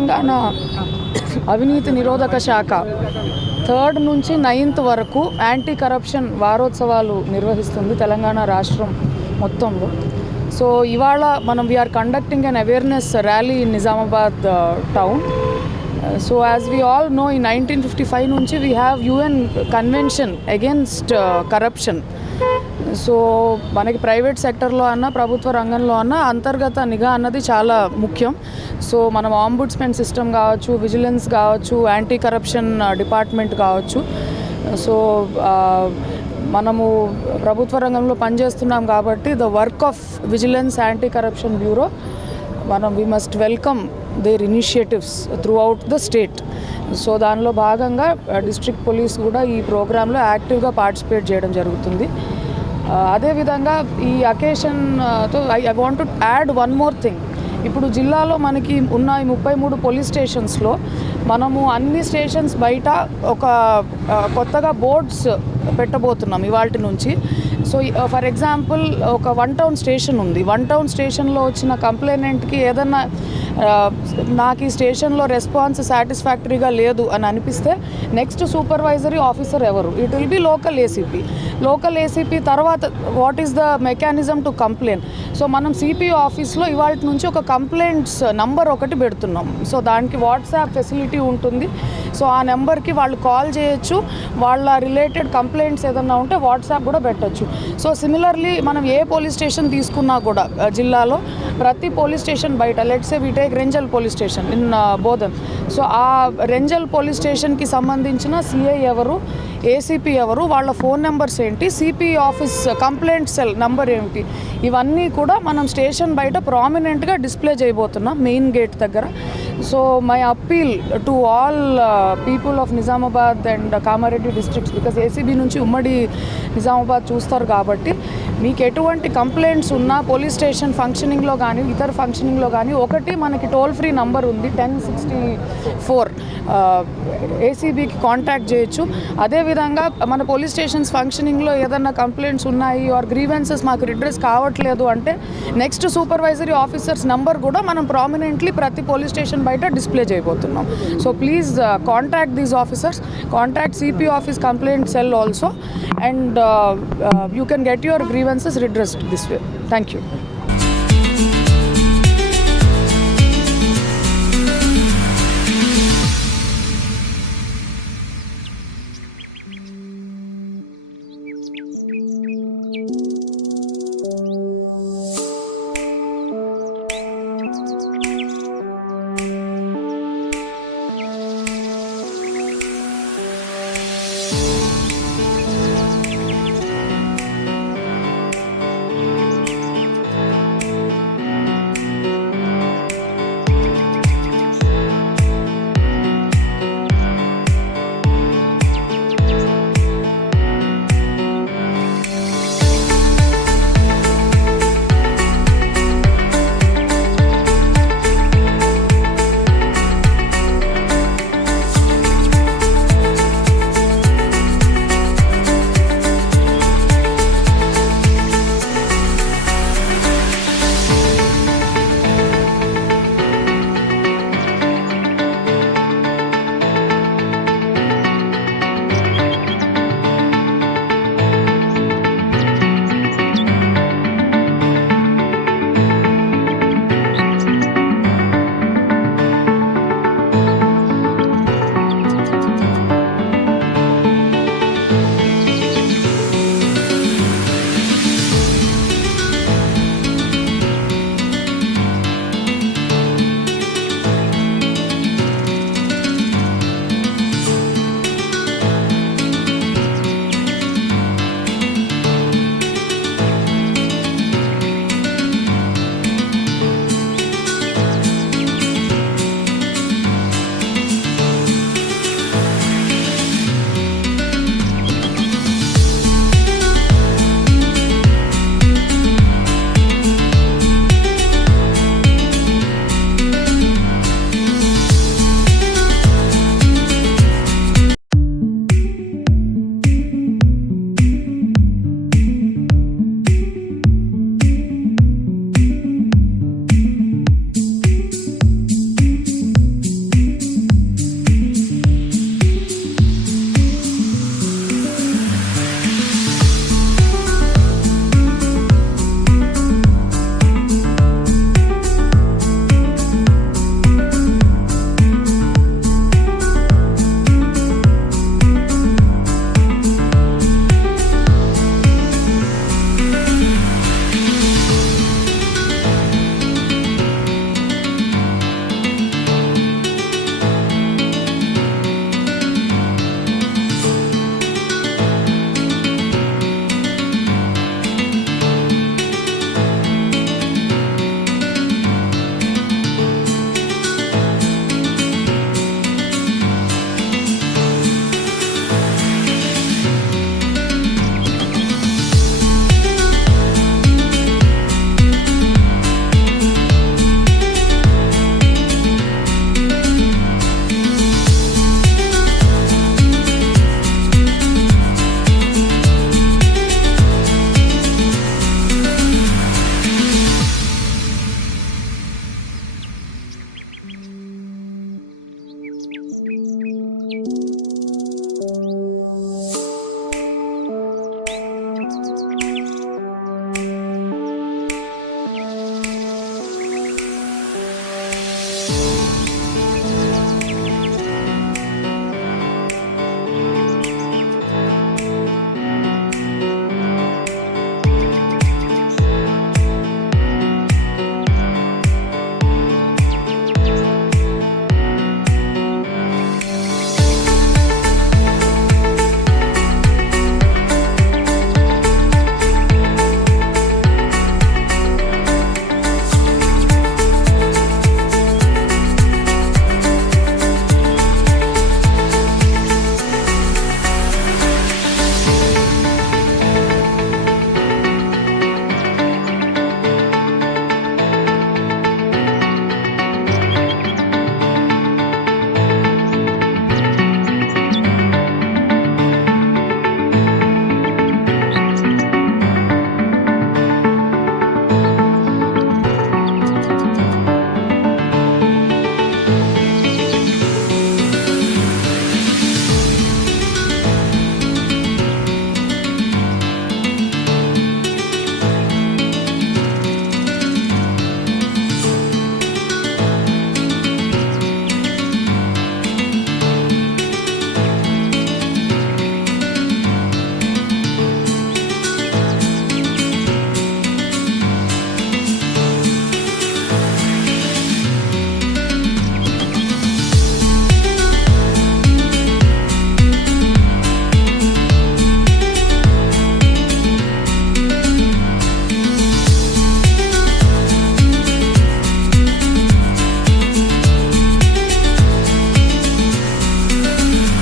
తెలంగాణ అవినీతి నిరోధక శాఖ థర్డ్ నుంచి నైన్త్ వరకు యాంటీ కరప్షన్ వారోత్సవాలు నిర్వహిస్తుంది తెలంగాణ రాష్ట్రం మొత్తంలో. సో ఇవాళ మనం we are conducting an awareness rally in Nizamabad town so as we all know ఈ నైన్టీన్ ఫిఫ్టీ ఫైవ్ నుంచి we have UN convention against corruption so మనకి ప్రైవేట్ సెక్టర్లో అన్న ప్రభుత్వ రంగంలో అన్న అంతర్గత నిఘా అన్నది చాలా ముఖ్యం. సో మనం ఆంబుడ్స్మెన్ సిస్టమ్ కావచ్చు విజిలెన్స్ కావచ్చు యాంటీ కరప్షన్ డిపార్ట్మెంట్ కావచ్చు. సో మనము ప్రభుత్వ రంగంలో పనిచేస్తున్నాం కాబట్టి the work of vigilance anti corruption bureau మనం we must welcome their initiatives throughout the state so దానిలో భాగంగా డిస్ట్రిక్ట్ పోలీస్ కూడా ఈ ప్రోగ్రాంలో యాక్టివ్గా పార్టిసిపేట్ చేయడం జరుగుతుంది. అదేవిధంగా ఈ అకేషన్తో I I want to add one more thing. ఇప్పుడు జిల్లాలో మనకి ఉన్న ఈ ముప్పై మూడు పోలీస్ స్టేషన్స్లో. మనము అన్ని స్టేషన్స్ బయట ఒక కొత్తగా బోర్డ్స్ పెట్టబోతున్నాం ఇవాటి నుంచి. సో ఫర్ ఎగ్జాంపుల్ uh, ఒక వన్ టౌన్ స్టేషన్ ఉంది. వన్ టౌన్ స్టేషన్లో వచ్చిన కంప్లైనెంట్కి ఏదన్నా uh, నాకు ఈ స్టేషన్లో రెస్పాన్స్ సాటిస్ఫాక్టరీగా లేదు అని అనిపిస్తే నెక్స్ట్ సూపర్వైజరీ ఆఫీసర్ ఎవరు? It will be local ACP local ACP తర్వాత what is the mechanism to complaint so మనం సిపిఓ ఆఫీస్లో ఇవాళ నుంచి ఒక కంప్లైంట్స్ నంబర్ ఒకటి పెడుతున్నాం. సో దానికి వాట్సాప్ ఫెసిలిటీ ఉంటుంది. సో ఆ నెంబర్కి వాళ్ళు కాల్ చేయొచ్చు. వాళ్ళ రిలేటెడ్ కంప్లైంట్స్ ఏదన్నా ఉంటే వాట్సాప్ కూడా పెట్టచ్చు. సో సిమిలర్లీ మనం ఏ పోలీస్ స్టేషన్ తీసుకున్నా కూడా జిల్లాలో ప్రతి పోలీస్ స్టేషన్ బయట let's say we take Renjal police station in Bodhan so ఆ రెంజల్ పోలీస్ స్టేషన్కి సంబంధించిన సిఐ ఎవరు ఏసీపీ ఎవరు వాళ్ళ ఫోన్ నెంబర్స్ ఏంటి CP office complaint cell number ఏమిటి ఇవన్నీ కూడా మనం స్టేషన్ బయట ప్రామినెంట్గా డిస్ప్లే చేయబోతున్నాం మెయిన్ గేట్ దగ్గర. So my appeal to all people of Nizamabad and Kamareddy districts because ACB నుంచి ఉమ్మడి నిజామాబాద్ చూస్తారు కాబట్టి మీకు ఎటువంటి కంప్లైంట్స్ ఉన్నా పోలీస్ స్టేషన్ ఫంక్షనింగ్లో కానీ ఇతర ఫంక్షనింగ్లో కానీ ఒకటి మనకి టోల్ ఫ్రీ నంబర్ ఉంది టెన్ సిక్స్టీ ఫోర్ ఏసీబీకి కాంటాక్ట్ చేయొచ్చు. అదేవిధంగా మన పోలీస్ స్టేషన్స్ ఫంక్షనింగ్లో ఏదన్నా కంప్లైంట్స్ ఉన్నాయి ఆర్ గ్రీవెన్సెస్ మాకు రిడ్రెస్ కావట్లేదు అంటే నెక్స్ట్ సూపర్వైజరీ ఆఫీసర్స్ నంబర్ కూడా మనం ప్రామినెంట్లీ ప్రతి పోలీస్ స్టేషన్ బయట డిస్ప్లే చేయబోతున్నాం. So please contact these officers contact CP office complaint cell also and you can get your grievances redressed this way thank you